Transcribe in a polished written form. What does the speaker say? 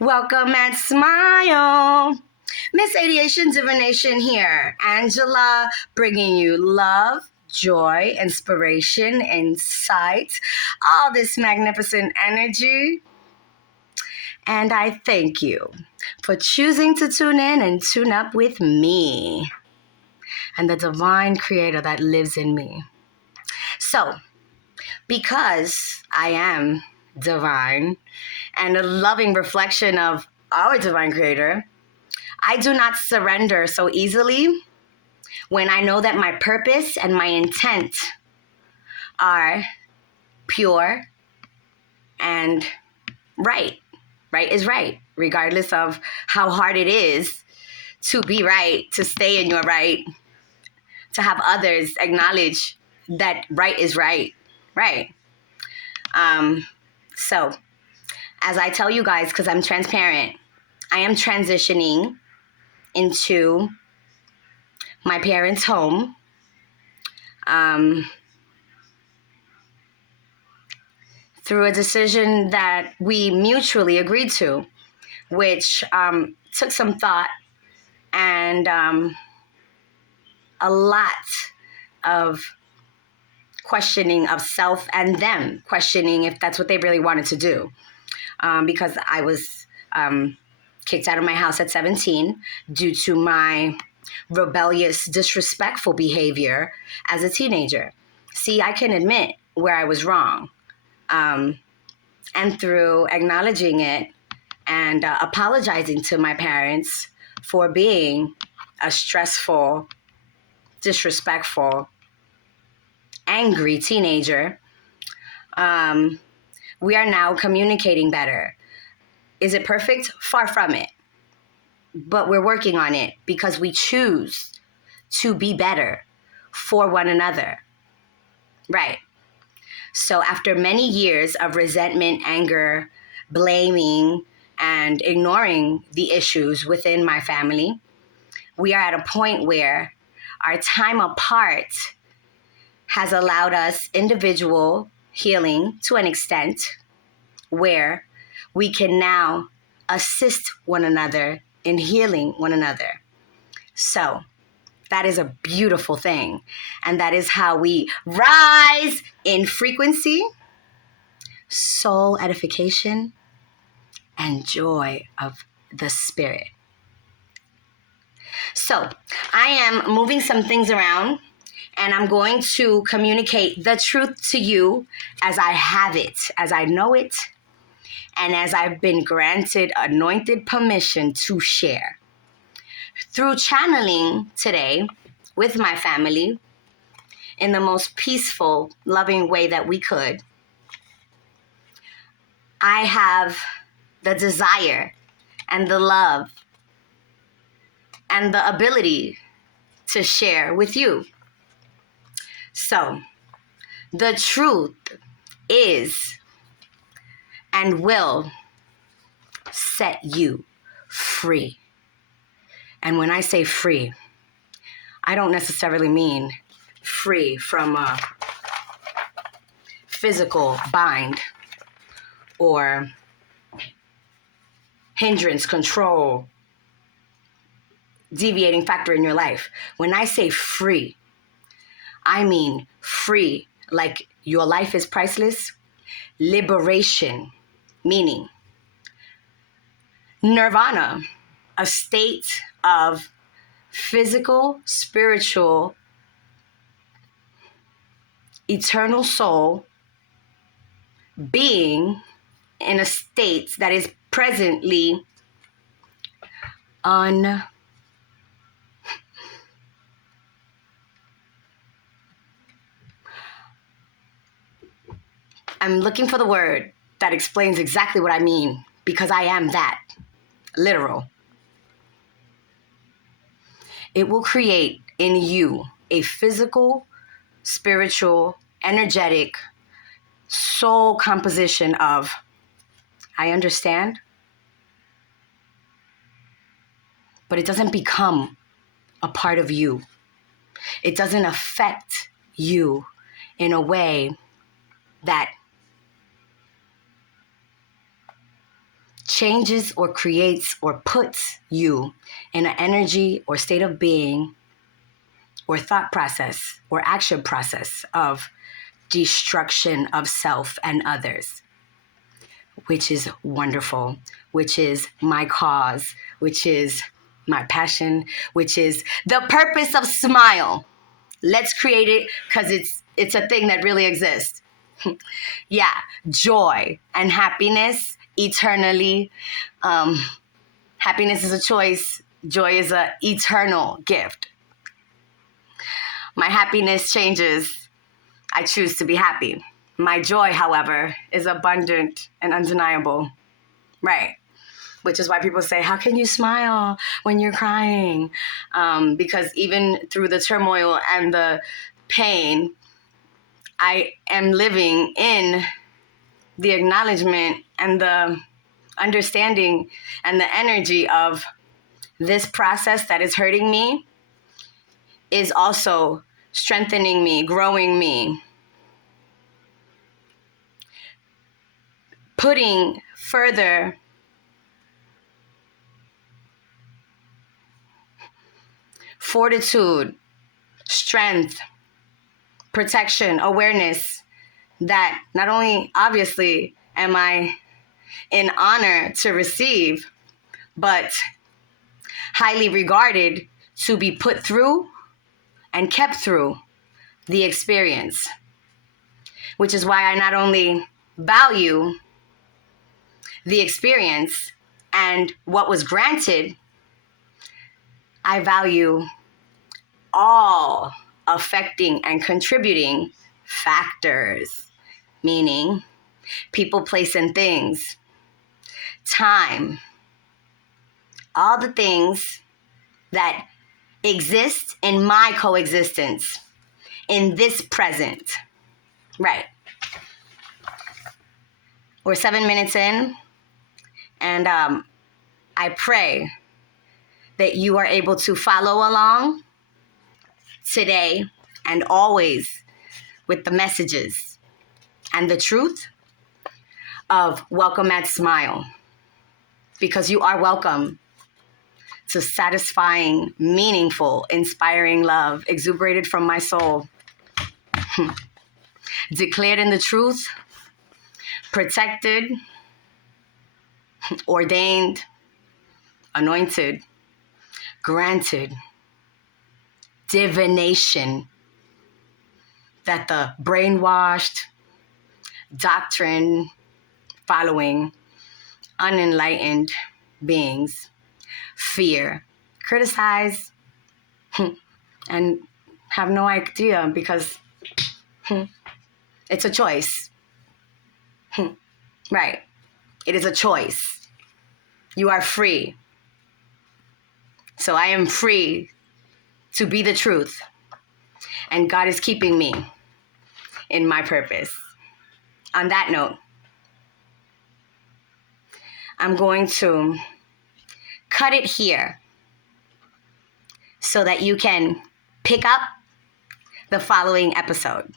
Welcome and smile. Ms.AdiationDivination here. Angela bringing you love, joy, inspiration, insight, all this magnificent energy. And I thank you for choosing to tune in and tune up with me and the divine creator that lives in me. So, because I am divine and a loving reflection of our divine creator, I do not surrender so easily when I know that my purpose and my intent are pure and right. Right is right, regardless of how hard it is to be right, to stay in your right, to have others acknowledge that right is right. Right. So, as I tell you guys, because I'm transparent, I am transitioning into my parents' home. Through a decision that we mutually agreed to, which took some thought and a lot of questioning of self and them, questioning if that's what they really wanted to do. Because I was kicked out of my house at 17 due to my rebellious, disrespectful behavior as a teenager. See, I can admit where I was wrong. And through acknowledging it and apologizing to my parents for being a stressful, disrespectful, angry teenager, we are now communicating better. Is it perfect? Far from it. But we're working on it because we choose to be better for one another. Right. So after many years of resentment, anger, blaming, and ignoring the issues within my family, we are at a point where our time apart has allowed us individual healing to an extent where we can now assist one another in healing one another. So that is a beautiful thing. And that is how we rise in frequency, soul edification, and joy of the spirit. So I am moving some things around and I'm going to communicate the truth to you as I have it, as I know it, and as I've been granted anointed permission to share. Through channeling today with my family in the most peaceful, loving way that we could, I have the desire and the love and the ability to share with you. So, the truth is and will set you free. And when I say free, I don't necessarily mean free from a physical bind or hindrance, control, deviating factor in your life. When I say free, I mean free, like your life is priceless. Liberation, meaning nirvana, a state of physical, spiritual, eternal soul being in a state that is presently I'm looking for the word that explains exactly what I mean, because I am that, literal. It will create in you a physical, spiritual, energetic, soul composition of, I understand, but it doesn't become a part of you. It doesn't affect you in a way that changes or creates or puts you in an energy or state of being or thought process or action process of destruction of self and others, which is wonderful, which is my cause, which is my passion, which is the purpose of Smile. Let's create it because it's a thing that really exists. Yeah, joy and happiness eternally. Happiness is a choice. Joy is an eternal gift. My happiness changes. I choose to be happy. My joy, however, is abundant and undeniable. Right. Which is why people say, how can you smile when you're crying? Because even through the turmoil and the pain, I am living in the acknowledgement and the understanding and the energy of this process that is hurting me is also strengthening me, growing me, putting further fortitude, strength, protection, awareness that not only obviously am I in honor to receive, but highly regarded to be put through and kept through the experience, which is why I not only value the experience and what was granted, I value all affecting and contributing factors, meaning people, place, and things, time, all the things that exist in my coexistence in this present. Right. We're 7 minutes in, and I pray that you are able to follow along today and always with the messages and the truth of Welcome at Smile, because you are welcome to satisfying, meaningful, inspiring love exuberated from my soul, declared in the truth, protected, ordained, anointed, granted, divination that the brainwashed, doctrine following, unenlightened beings fear, criticize, and have no idea because it's a choice. Right. It is a choice. You are free. So I am free to be the truth. And God is keeping me in my purpose. On that note, I'm going to cut it here so that you can pick up the following episode.